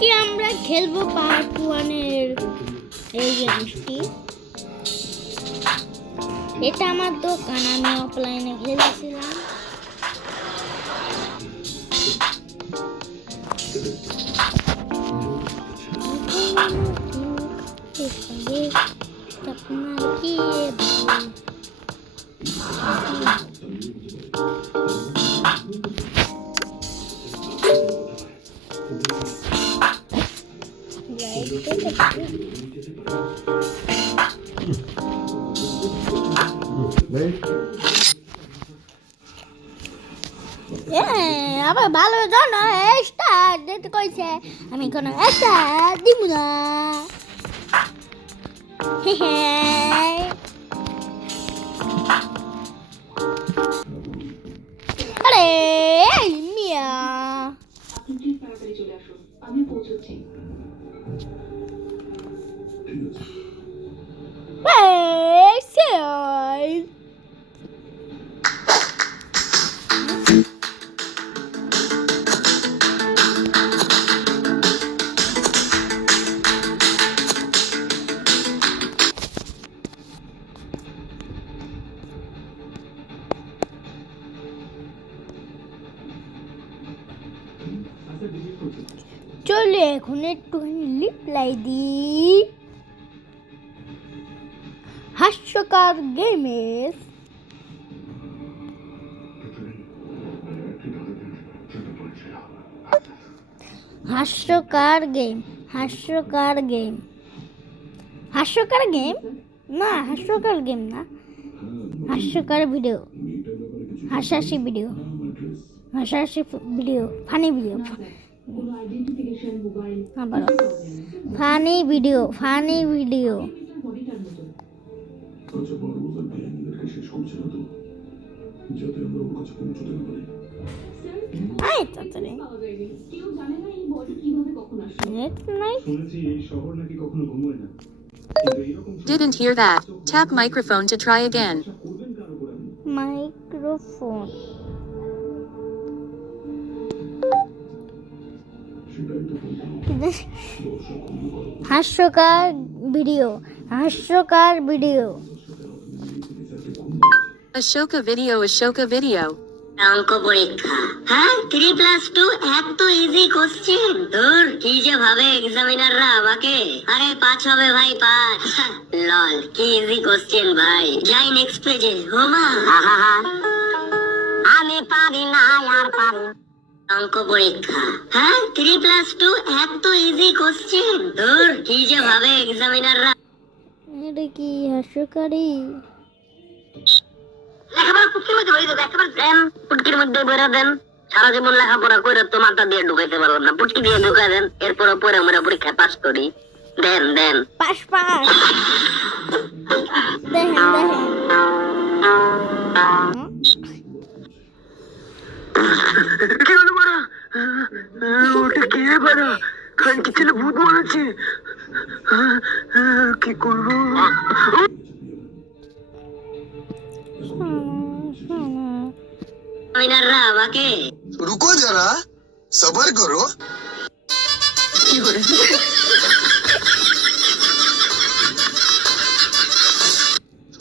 আজকে আমরা খেলবো পার্ট 1 এর এই গেমটি। এটা আমার দোকান, আমি অফলাইনে খেলেছিলাম। আবার ভালো জানো স্টার দিতে কইছে, আমি কোনো স্টার দিব না। আরে মিয়া আপনি তাড়াতাড়ি চলে আসুন, আমি পৌঁছচ্ছি। চলে এখন একটুখানি রিপ্লাই দিই। হাস্যকর গেমের হাস্যকর গেম না, হাস্যকর গেম না, হাস্যকর ভিডিও, হাসাহাসি ভিডিও, ফানি ভিডিও, কোনো আইডেন্টিফিকেশন মোবাইল আবার ফানি ভিডিও। বডিটার মতো। আচ্ছা বারবার গ্যাংদেরকে শেষ করছে না তো, যাতে আমরা ওর কাছে পৌঁছতে না পারি। আয় তাড়াতাড়ি। পাওয়া যায়নি, কেউ জানে না এই বডি কিভাবে কখন আসলো। নেট নাই। শুনেছি এই শহর নাকি কখনো ঘুমোয় না, কিন্তু এরকম Didn't hear that. Tap microphone to try again. করবেন কার উপর আপনি? মাইক্রোফোন সেটাই তো বলতাম, দর্শক অন্ধকার হাস্যকর ভিডিও। Ashoka video. অঙ্ক পরীক্ষা। হ্যাঁ 3+2 এত ইজি কোশ্চেন, তোর কি যে ভাবে এক্সামিনাররা আমাকে। আরে 5 হবে ভাই 5। লল কি ইজি কোশ্চেন ভাই। যাই নেক্সট পেজে। হোমা আমি পারি না আর পারি। অঙ্ক পরীক্ষা। হ্যাঁ 3+2 এত ইজি কোশ্চেন, তোর কি যে ভাবে এক্সামিনাররা। এটা কি হাস্যকারী? লেখাপড়া পুটকির মধ্যে ভরে দেবে, একেবারে দেন পুটকির মধ্যে ভরে দেন। সারা জীবন লেখাপড়া করে তো মাথা দিয়ে ঢুকাইতে পারলাম না, পুটকি দিয়ে ঢুকাই দেন। এরপরে পরে আমরা পরীক্ষায় পাস করি। দেন পাস দেখেন কি হলো বড়? ওটা কি রে বড়? খানকি ছিল, ভূত মনে হচ্ছে। কি করবো? আমাকে रुको जरा सबर करो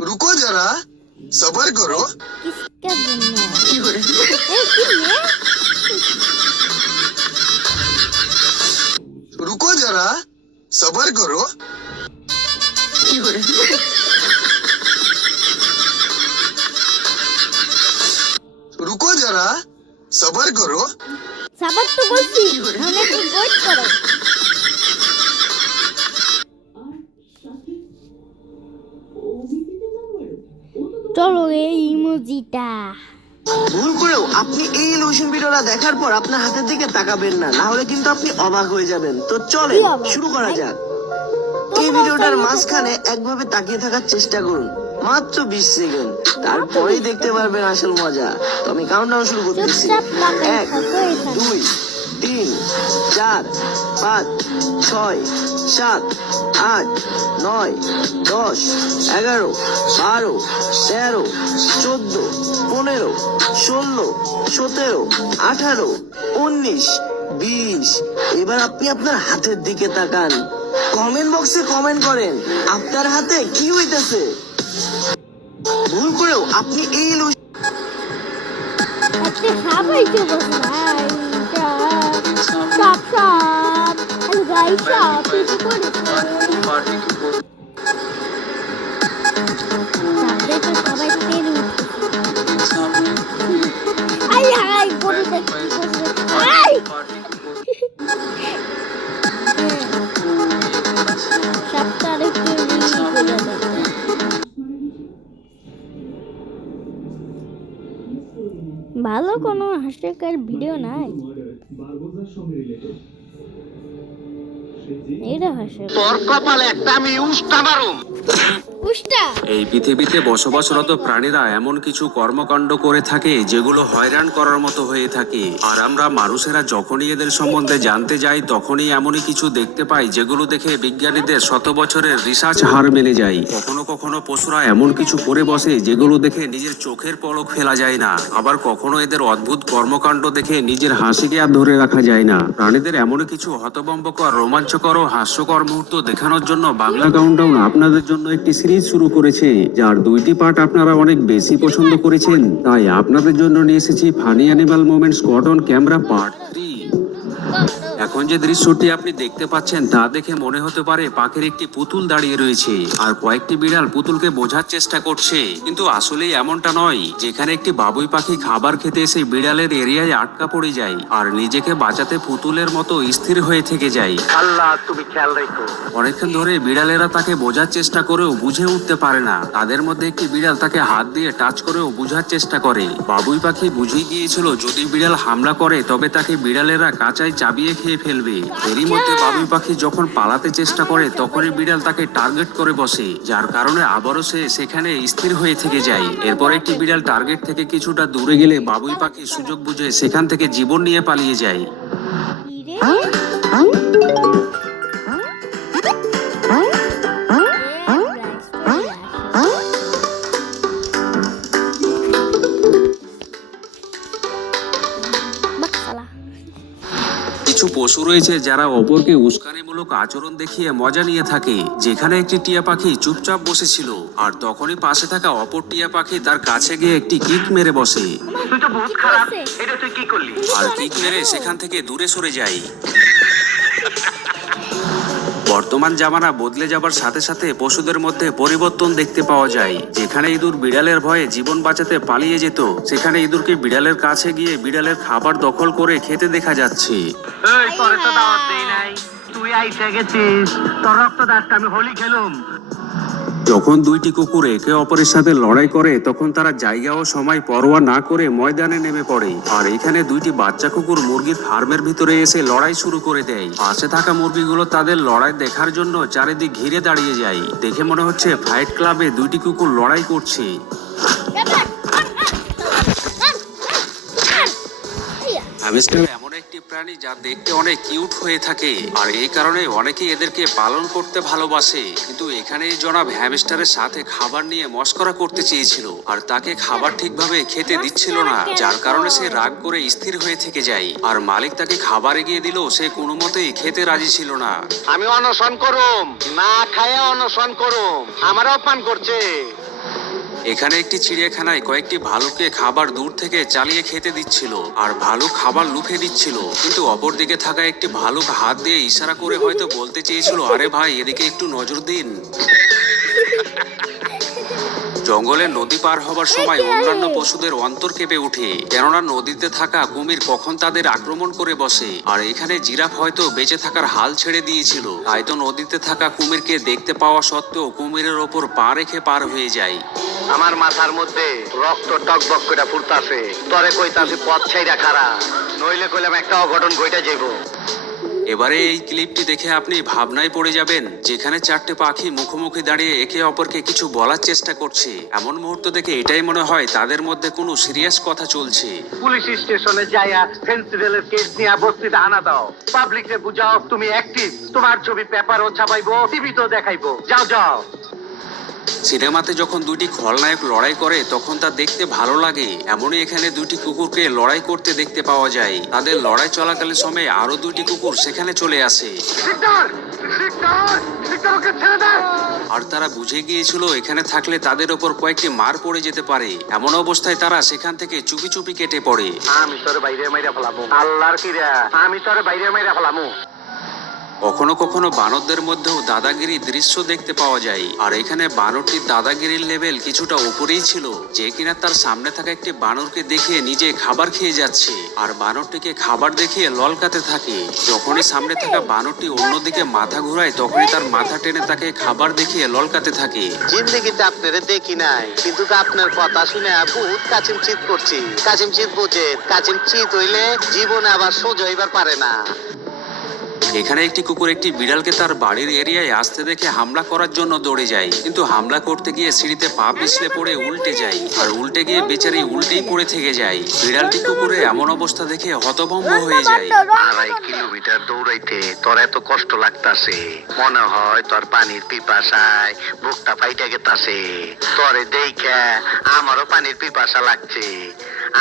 रुको जरा सबर करो किसका बनना रुको जरा सबर करो रुको जरा सबर करो सबर तो বলছি মানে একটু ওয়েট করো। চলো এই ইমোজিটা। ভুল করেও আপনি এই ইলিউশন ভিডিওটা দেখার পর আপনার হাতের দিকে তাকাবেন না, না হলে কিন্তু আপনি অবাক হয়ে যাবেন। তো চলে কি অবাক? শুরু করা যাক। এই ভিডিওটার মাঝখানে একভাবে তাকিয়ে থাকার চেষ্টা করুন, মাত্র 20 সেকেন্ড, তারপরেই দেখতে পারবেন আসল মজা। তো আমি কাউন্টডাউন শুরু করতেছি। চুপচাপ তাকিয়ে 1 থাকো এখানে। 2 3 4 5 6 7 8 9 10 11 12 13 14 15 16 17 18 19 20। এবার আপনি আপনার হাতের দিকে তাকান, কমেন্ট বক্সে কমেন্ট করেন আপনার হাতে কি হইতেছে। ভুল করেও আপনি এই একটা সাপ হয়েছে বস ভাই, সাপ সাপ গাই সাপ কিছু করেছে সাপে তো সবাই তেল উঠছে। আই আই করে দেখি আই সাপটা আরেকটু করে দেখে ভালো কোনো হাস্যকর ভিডিও নাই, এটা হাস্যকর। তোর কপালে একটা আমি উষ্টা মারুম। উষ্টা এই পৃথিবীতে বসবাসরত প্রাণীরা এমন কিছু কর্মকাণ্ড করে থাকে যেগুলো হয়রান করার মতো হয়ে থাকে, আর আমরা মানুষেরা যখনই এদের সম্বন্ধে জানতে যাই তখনই এমনই কিছু দেখতে পাই যেগুলো দেখে বিজ্ঞানীদের শত বছরের রিসার্চ হার মেনে যায়। কখনো কখনো পশুরা এমন কিছু করে বসে যেগুলো দেখে নিজের চোখের পলক ফেলা যায় না, আবার কখনো এদের অদ্ভুত কর্মকাণ্ড দেখে নিজের হাসিকে আর ধরে রাখা যায় না। প্রাণীদের এমন কিছু হতভম্বকর, রোমাঞ্চকর ও হাস্যকর মুহূর্ত দেখানোর জন্য বাংলা কাউন্টডাউন আপনাদের জন্য একটি সিরিজ শুরু করেছে, যার 2টি পার্ট আপনারা অনেক বেশি পছন্দ করেছেন। তাই আপনাদের জন্য নিয়ে এসেছি funny animal moments caught on camera part 3। এখন যে দৃশ্যটি আপনি দেখতে পাচ্ছেন তা দেখে মনে হতে পারে পাখির একটি পুতুল দাঁড়িয়ে রয়েছে আর কয়েকটি বিড়াল পুতুলকে বোঝার চেষ্টা করছে, কিন্তু আসলেই এমনটা নয়। যেখানে একটি বাবুই পাখি খাবার খেতে এসে বিড়ালের এরিয়ায় আটকা পড়ে যায় আর নিজেকে বাঁচাতে পুতুলের মতো স্থির হয়ে থেকে যায়। আল্লাহ তুমি খেয়াল রেখো। অনেকক্ষণ ধরে বিড়ালেরা তাকে বোঝার চেষ্টা করেও বুঝে উঠতে পারে না। তাদের মধ্যে একটি বিড়াল তাকে হাত দিয়ে টাচ করেও বোঝার চেষ্টা করে। বাবুই পাখি বুঝে গিয়েছিল যদি বিড়াল হামলা করে তবে তাকে বিড়ালেরা কাঁচায় চাবিয়ে খেয়ে ফেলবে। এরই মধ্যে বাবুই পাখি যখন পালাতে চেষ্টা করে তখনই বিড়াল তাকে টার্গেট করে বসে, যার কারণে আবারও সে সেখানে স্থির হয়ে থেকে যায়। এরপর একটি বিড়াল টার্গেট থেকে কিছুটা দূরে গেলে বাবুই পাখি সুযোগ বুঝে সেখান থেকে জীবন নিয়ে পালিয়ে যায়। কিছু পশু রয়েছে যারা অপরকে উস্কানিমূলক আচরণ দেখিয়ে মজা নিয়ে থাকে। যেখানে একটি টিয়া পাখি চুপচাপ বসেছিল আর তখনই পাশে থাকা অপর টিয়া পাখি তার কাছে গিয়ে একটি কিক মেরে বসে তুই তো বহুত খারাপ, এটা তুই কি করলি? আর কিক মেরে সেখান থেকে দূরে সরে যায়। বর্তমান জামানা বদলে যাবার সাথে সাথে পশুদের মধ্যে পরিবর্তন দেখতে পাওয়া যায়। যেখানে ইঁদুর বিড়ালের ভয়ে জীবন বাঁচাতে পালিয়ে যেত, সেখানে ইঁদুরকে বিড়ালের কাছে গিয়ে বিড়ালের খাবার দখল করে খেতে দেখা যাচ্ছে। এই তোরে তো দাওয়াত দেই নাই, তুই আইসা গেছিস, তোর রক্ত দাসটা আমি হোলি খেলুম। যখন 2টি কুকুর একে অপরের সাথে লড়াই করে তখন তারা জায়গা ও সময় পরোয়া না করে ময়দানে নেমে পড়ে। আর এখানে 2টি বাচ্চা কুকুর মুরগির ফার্মের ভিতরে এসে লড়াই শুরু করে দেয়। পাশে থাকা মুরগিগুলো তাদের লড়াই দেখার জন্য চারিদিক ঘিরে দাঁড়িয়ে যায়। দেখে মনে হচ্ছে ফাইট ক্লাবে 2টি কুকুর লড়াই করছে। হ্যামস্টার এমন একটি প্রাণী যা দেখতে অনেক কিউট হয়ে থাকে আর এই কারণে অনেকেই এদেরকে পালন করতে ভালোবাসে। কিন্তু এখানে জনাব হ্যামস্টারের সাথে খাবার নিয়ে মশকরা করতে চেয়েছিল আর তাকে খাবার ঠিকভাবে খেতে দিচ্ছিল না, যার কারণে সে রাগ করে স্থির হয়ে থেকে যায়। আর মালিক তাকে খাবার এগিয়ে দিল, সে কোনো মতেই খেতে রাজি ছিল না। আমি অনশন করুম, না খায়া অনশন করুম, আমারও অপমান করছে। এখানে একটি চিড়িয়াখানায় কয়েকটি ভালুককে খাবার দূর থেকে চালিয়ে খেতে দিচ্ছিল আর ভালুক খাবার লুফে দিচ্ছিল, কিন্তু অপরদিকে থাকা একটি ভালুক হাত দিয়ে ইশারা করে হয়তো বলতে চেয়েছিল, আরে ভাই এদিকে একটু নজর দিন। জঙ্গলে নদী পার হবার সময় অন্যান্য পশুদের অন্তর কেঁপে ওঠে, কেননা নদীতে থাকা কুমির কখন তাদের আক্রমণ করে বসে। আর এখানে জিরাফ হয়তো বেঁচে থাকার হাল ছেড়ে দিয়েছিল, তাই তো নদীতে থাকা কুমিরকে দেখতে পাওয়া সত্ত্বেও কুমিরের ওপর পা রেখে পার হয়ে যায়। আমার মাথার মধ্যে রক্ত টকবক করে ফুটতাছে, তরে কইতাছি পথ ছাইরা খারা, নইলে কইলাম একটা অঘটন ঘটে যাইব। এবারে এই ক্লিপটি দেখে আপনি ভাবনায় পড়ে যাবেন, যেখানে 4টে পাখি মুখোমুখি দাঁড়িয়ে একে অপরকে কিছু বলার চেষ্টা করছে। এমন মুহূর্ত দেখে এটাই মনে হয় তাদের মধ্যে কোনো সিরিয়াস কথা চলছে। পুলিশ স্টেশনে যাইয়া ফেন্সিডেলের কেস নিয়ে বস্তিতে আনা দাও, পাবলিককে বুঝাও তুমি অ্যাক্টিভ, তোমার ছবি পেপারও ছাপাইবো, টিভিতেও দেখাইবো, যাও যাও। সিনেমাতে যখন দুটি খলনায়ক লড়াই করে তখন তা দেখতে ভালো লাগে, এমনই এখানে দুটি কুকুরকে লড়াই করতে দেখতে পাওয়া যায়। তাদের লড়াই চলাকালীন সময়ে আরো দুটি কুকুর সেখানে চলে আসে আর তারা বুঝে গিয়েছিল এখানে থাকলে তাদের ওপর কয়েকটি মার পড়ে যেতে পারে। এমন অবস্থায় তারা সেখান থেকে চুপি চুপি কেটে পড়ে। আমি তোর বাইরে মাইরা ফেলামু, আল্লাহর কিরা আমি তোর বাইরে মাইরা ফেলামু। কখনো কখনো বানরদের মধ্যেও দাদাগিরি দৃশ্য দেখতে পাওয়া যায়, আর এখানে বানরটির দাদাগিরির লেভেল কিছুটা উপরেই ছিল, যে কিনা তার সামনে থাকা একটি বানরকে দেখে নিজে খাবার খেয়ে যাচ্ছে আর বানরটিকে খাবার দেখিয়ে ললকাতে থাকে। যখনই সামনে থাকা বানরটি অন্যদিকে মাথা ঘুরায় তখনই তার মাথা টেনে তাকে খাবার দেখিয়ে ললকাতে থাকে। জিন্দগিতে আপনারে দেখি নাই, কিন্তু আপনার কথা শুনে বহুত কাচিম চিত করছি। কাচিম চিত বুঝে, কাচিম চিত হইলে জীবনে আবার সোজা হইবার পারে না। এখানে একটি কুকুর একটি বিড়ালকে তার বাড়ির এরিয়ায় আসতে দেখে হামলা করার জন্য দৌড়ে যায়, কিন্তু হামলা করতে গিয়ে সিঁড়িতে পা পিছলে পড়ে উল্টে যায় আর উল্টে গিয়ে বেচারি উল্টেই পড়ে থেকে যায়। বিড়ালটি কুকুরের এমন অবস্থা দেখে হতভম্ব হয়ে যায়। 2.5 কিলোমিটার দৌড়াইতে তোর এত কষ্ট লাগতাছে, মনে হয় তোর পানির পিপাসায় বুকটা ফাইটা গেতাছে। তোরে দেখে আমারও পানির পিপাসা লাগছে।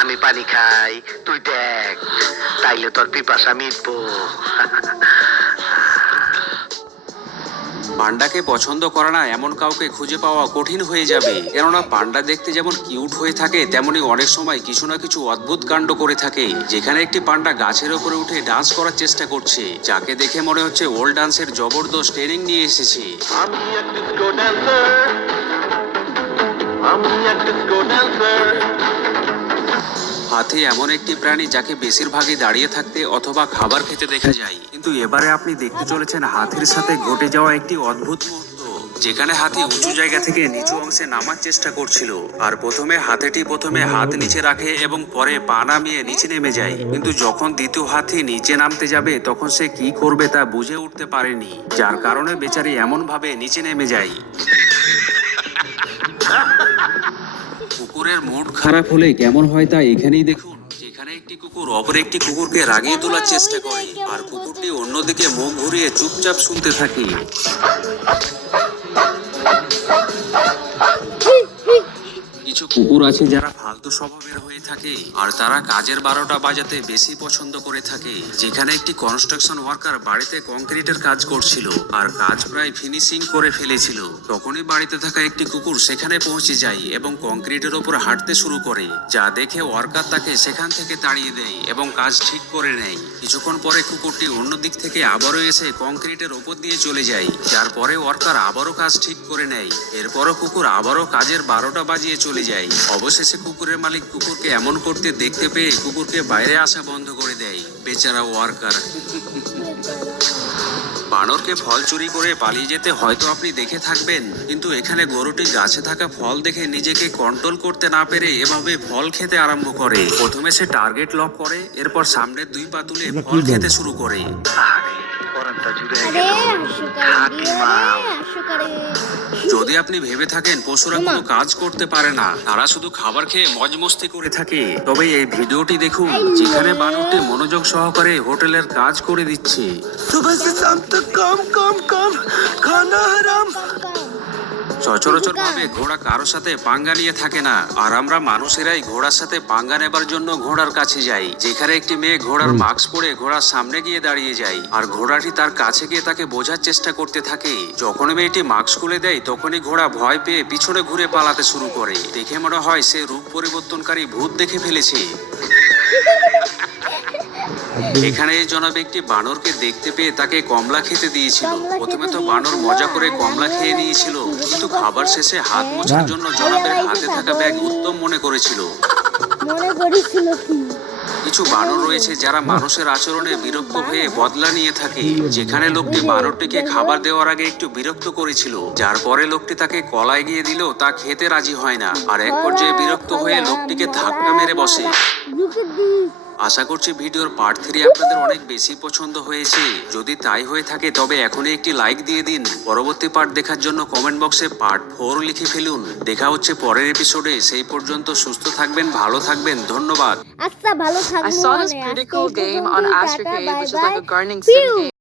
আমি পানি খাই, তুই দেখ, তাইলে তোর পিপাসা মিটবো। পান্ডাকে পছন্দ করে না এমন কাউকে খুঁজে পাওয়া কঠিন হয়ে যাবে, কেননা পান্ডা দেখতে যেমন কিউট হয়ে থাকে তেমনি অনেক সময় কিছু না কিছু অদ্ভুত কাণ্ড করে থাকে। যেখানে একটি পান্ডা গাছের উপরে উঠে ডান্স করার চেষ্টা করছে, যাকে দেখে মনে হচ্ছে ওল্ড ডান্সের জবরদস্ত ট্রেনিং নিয়ে এসেছে। আমি এক ডিস্কো ড্যান্সার, আমি এক ডিস্কো ড্যান্সার। হাতি এমন একটি প্রাণী যাকে বেশিরভাগই দাঁড়িয়ে থাকতে অথবা খাবার খেতে দেখা যায়, কিন্তু এবারে আপনি দেখতে চলেছেন হাতির সাথে ঘটে যাওয়া একটি অদ্ভুত মুহূর্ত, যেখানে হাতি উঁচু জায়গা থেকে নিচু অংশে নামার চেষ্টা করছিল। আর হাতিটি প্রথমে হাত নিচে রাখে এবং পরে পা নামিয়ে নিচে নেমে যায়, কিন্তু যখন দ্বিতীয় হাতি নিচে নামতে যাবে তখন সে কি করবে তা বুঝে উঠতে পারেনি, যার কারণে বেচারি এমন ভাবে নিচে নেমে যায়। কুকুরের মুড খারাপ হলে কেমন হয় তা এখানেই দেখুন, যেখানে একটি কুকুর অপর একটি কুকুরকে রাগিয়ে তোলার চেষ্টা করে আর কুকুরটি অন্যদিকে মুখ ঘুরিয়ে চুপচাপ শুনতে থাকে। কিছু কুকুর আছে যারা ফালতু স্বভাবের হয়ে থাকে আর তারা কাজের 12টা বাজাতে বেশি পছন্দ করে থাকে। যেখানে একটি কনস্ট্রাকশন ওয়ার্কার বাড়িতে কংক্রিটের কাজ করছিল আর কাজ প্রায় ফিনিশিং করে ফেলেছিল, তখনই বাড়িতে থাকা একটি কুকুর সেখানে পৌঁছে যায় এবং কংক্রিটের ওপর হাঁটতে শুরু করে, যা দেখে ওয়ার্কার তাকে সেখান থেকে তাড়িয়ে দেয় এবং কাজ ঠিক করে নেয়। কিছুক্ষণ পরে কুকুরটি অন্য দিক থেকে আবারও এসে কংক্রিটের ওপর দিয়ে চলে যায়, যার পরে ওয়ার্কার আবারও কাজ ঠিক করে নেয়। এরপরও কুকুর আবারও কাজের 12টা বাজিয়ে চলে যায়। অবশেষে কুকুরের মালিক কুকুরকে এমন করতে দেখতে পেয়ে কুকুরকে বাইরে আসা বন্ধ করে দেয়। বেচারা ওয়ার্কার। বানরকে ফল চুরি করে পালিয়ে যেতে হয়তো আপনি দেখে থাকবেন, কিন্তু এখানে গরুটি গাছে থাকা ফল দেখে নিজেকে কন্ট্রোল করতে না পেরে এভাবে ফল খেতে আরম্ভ করে। প্রথমে সে টার্গেট লক করে, এরপর সামনের 2 পা তুলে ফল খেতে শুরু করে। যদি আপনি ভেবে থাকেন পশুরা কোনো কাজ করতে পারে না, তারা শুধু খাবার খেয়ে মজ মস্তি করে থাকে, তবে এই ভিডিওটি দেখুন যেখানে বানরটি মনোযোগ সহকারে হোটেলের কাজ করে দিচ্ছে। সচরাচর ভাবে ঘোড়া কারোর সাথে পাঙ্গা নিয়ে থাকে না, আর আমরা মানুষেরাই ঘোড়ার সাথে পাঙ্গা নেবার জন্য ঘোড়ার কাছে যাই। যেখানে একটি মেয়ে ঘোড়ার মাস্ক পরে ঘোড়ার সামনে গিয়ে দাঁড়িয়ে যায় আর ঘোড়াটি তার কাছে গিয়ে তাকে বোঝার চেষ্টা করতে থাকে। যখন মেয়েটি মাস্ক খুলে দেয় তখনই ঘোড়া ভয় পেয়ে পিছনে ঘুরে পালাতে শুরু করে। দেখে মনে হয় সে রূপ পরিবর্তনকারী ভূত দেখে ফেলেছে। এখানে এই জনাব একটি বানরকে দেখতে পেয়ে তাকে কমলা খেতে দিয়েছিল। প্রথমে তো বানর মজা করে কমলা খেয়ে নিয়েছিল, কিন্তু খাবার শেষে হাত মোছার জন্য জনাবের হাতে থাকা ব্যাগ উত্তম মনে করেছিল। কিছু বানর রয়েছে যারা মানুষের আচরণে বিরক্ত হয়ে বদলা নিয়ে থাকে। যেখানে লোকটি বানরটিকে খাবার দেওয়ার আগে একটু বিরক্ত করেছিল, যার পরে লোকটি তাকে কলা এগিয়ে দিলেও তা খেতে রাজি হয় না, আর এক পর্যায়ে বিরক্ত হয়ে লোকটিকে ধাক্কা মেরে বসে। আশা করছি ভিডিওর পার্ট 3 আপনাদের অনেক বেশি পছন্দ হয়েছে। যদি তাই হয়ে থাকে তবে এখনই একটি লাইক দিয়ে দিন। পরবর্তী পার্ট দেখার জন্য কমেন্ট বক্সে পার্ট 4 লিখে ফেলুন। দেখা হচ্ছে পরের এপিসোডে। সেই পর্যন্ত সুস্থ থাকবেন, ভালো থাকবেন, ধন্যবাদ। আচ্ছা ভালো থাকবেন। I saw this pretty cool game on Astrocade, which is like a gardening sim game.